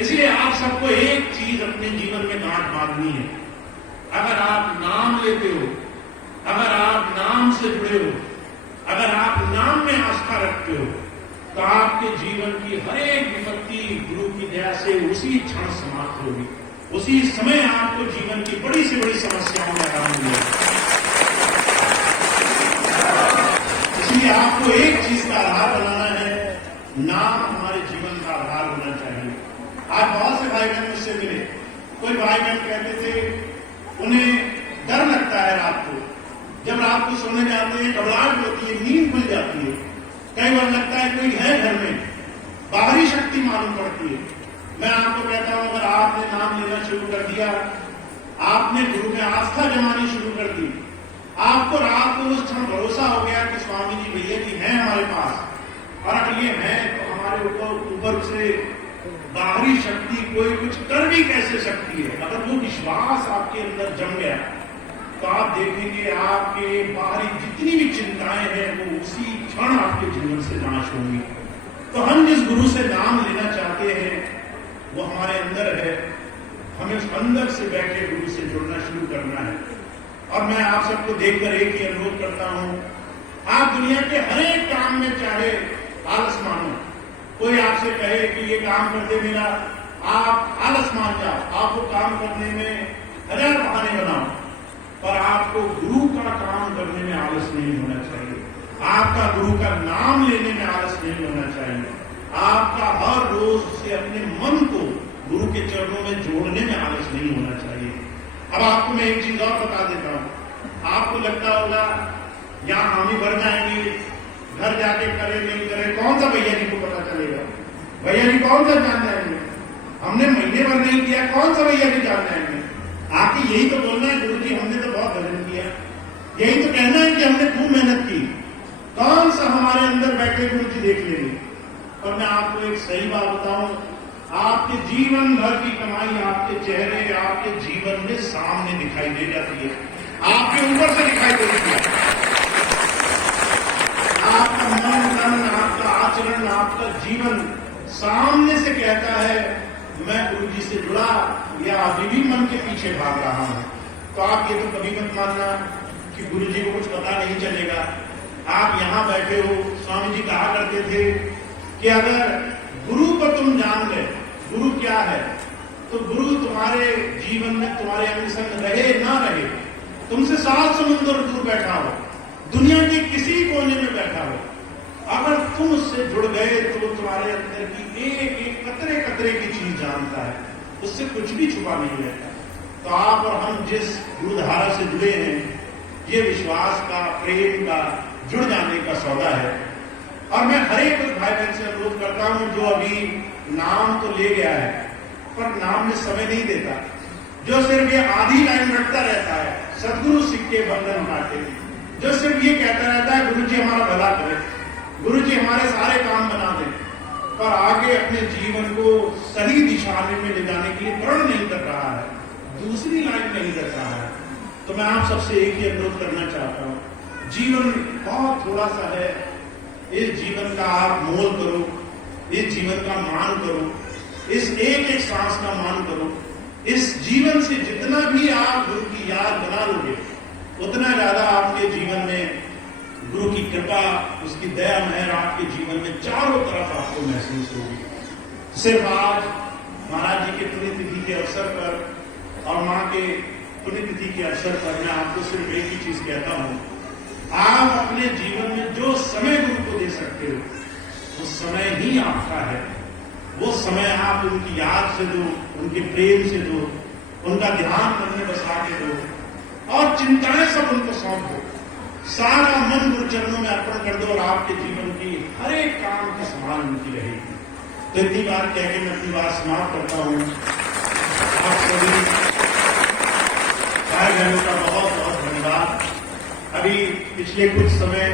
इसलिए आप सबको एक चीज अपने जीवन में गांठ बांधनी है। अगर आप नाम लेते हो, अगर आप नाम से जुड़े हो, अगर आप नाम में आस्था रखते हो, तो आपके जीवन की हर एक विपत्ति गुरु की दया से उसी क्षण समाप्त होगी। उसी समय आपको जीवन की बड़ी से बड़ी समस्याओं में आराम मिलेगा। इसलिए आपको एक चीज का आधार बनाना है, नाम हमारे जीवन का आधार होना चाहिए। आज बहुत से भाई बहन मुझसे मिले, कोई भाई बहन कहते थे उन्हें डर लगता है रात को, जब रात को सोने जाते हैं घबराहट होती है, नींद खुल जाती है, कई बार लगता है कोई है घर में, बाहरी शक्ति मालूम पड़ती है। मैं आपको कहता हूं, अगर आपने नाम लेना शुरू कर दिया, आपने गुरु में आस्था जमानी शुरू कर दी, आपको रात को उस क्षण भरोसा हो गया कि स्वामी जी भैया जी हैं हमारे पास, और अगर ये हैं तो हमारे ऊपर से बाहरी शक्ति कोई कुछ कर भी कैसे सकती है। अगर वो विश्वास आपके अंदर जम गया तो आप देखेंगे आपके बाहरी जितनी भी चिंताएं हैं वो उसी क्षण आपके जीवन से नाश होंगी। तो हम जिस गुरु से नाम लेना चाहते हैं वो हमारे अंदर है, हमें उस अंदर से बैठे गुरु से जुड़ना शुरू करना है। और मैं आप सबको देखकर एक ही अनुरोध करता हूं, आप दुनिया के हर एक काम में चाहे आलस मानो, कोई आपसे कहे कि ये काम कर दे मेरा, आप आलस मान जाओ, आप वो काम करने में 1000 बहाने बनाओ, पर आपको गुरु का काम करने में आलस नहीं होना चाहिए। आपका गुरु का नाम लेने में आलस नहीं होना चाहिए। आपका हर रोज से अपने मन को गुरु के चरणों में जोड़ने में आलस नहीं होना चाहिए। अब आपको मैं एक चीज और बता देता हूं, आपको लगता होगा यहां हम ही भर जाएंगे, घर जाके करे नहीं करे कौन सा भैया जी को पता चलेगा, भैया जी कौन सा जान जाएंगे, हमने महीने भर नहीं किया कौन सा भैया जी जान जाएंगे। आके यही तो बोलना है गुरु जी हमने तो बहुत भजन किया, यही तो कहना है कि हमने खूब मेहनत की, कौन सा हमारे अंदर बैठे गुरु जी देख लेंगे। और मैं आपको एक सही बात बताऊं, आपके जीवन भर की कमाई आपके चेहरे, आपके जीवन में सामने दिखाई दे जाती है, आपके ऊपर से दिखाई देती है। आपका मन तन, आपका आचरण, आपका जीवन सामने से कहता है मैं गुरु जी से जुड़ा या अभी भी मन के पीछे भाग रहा हूं। तो आप ये तो कभी मत मानना कि गुरु जी को कुछ पता नहीं चलेगा। आप यहां बैठे हो, स्वामी जी कहा करते थे कि अगर गुरु को तुम जान ले, गुरु क्या है, तो गुरु तुम्हारे जीवन में तुम्हारे अंग संग रहे ना रहे, तुमसे 7 समुद्र दूर बैठा हो, दुनिया के किसी कोने में बैठा हो, अगर तुम उससे जुड़ गए तो तुम्हारे अंदर की एक एक कतरे कतरे की चीज जानता है, उससे कुछ भी छुपा नहीं रहता। तो आप और हम जिस गुरुधारा से जुड़े हैं, ये विश्वास का, प्रेम का, जुड़ जाने का सौदा है। और मैं हर एक भाई बहन से अनुरोध करता हूं जो अभी नाम तो ले गया है पर नाम में समय नहीं देता, जो सिर्फ ये आधी लाइन रटता रहता है, सदगुरु सिक्के बंधन काटे, जो सिर्फ ये कहता रहता है गुरु जी हमारा भला करे, गुरु जी हमारे सारे काम बना दें, पर आगे अपने जीवन को सही दिशा में ले जाने के लिए प्रण नहीं कर रहा है, दूसरी लाइन नहीं कर रहा है। तो मैं आप सबसे एक ही अनुरोध करना चाहता हूं, जीवन बहुत थोड़ा सा है, इस जीवन का आप मोल करो, इस जीवन का मान करो, इस एक एक सांस का मान करो। इस जीवन से जितना भी आप गुरु की याद बना लोगे उतना ज्यादा आपके जीवन में गुरु की कृपा, उसकी दया मेहर आपके जीवन में चारों तरफ आपको महसूस होगी। सिर्फ आज महाराज जी के पुण्यतिथि के अवसर पर और मां के पुण्यतिथि के अवसर पर मैं आपको सिर्फ एक ही चीज कहता हूं, आप अपने जीवन में जो समय गुरु को दे सकते हो वो समय ही आपका है। वो समय आप उनकी याद से दो, उनके प्रेम से दो, उनका ध्यान मन में बसा के दो और चिंताएं सब उनको सौंप दो, सारा मन गुरु चरणों में अर्पण कर दो और आपके जीवन की हर एक काम की संभाल उनकी रहेगी। तो इतनी बात कह के मैं अपनी बात समाप्त करता हूं। आप सभी भाई बहनों का बहुत बहुत धन्यवाद। अभी पिछले कुछ समय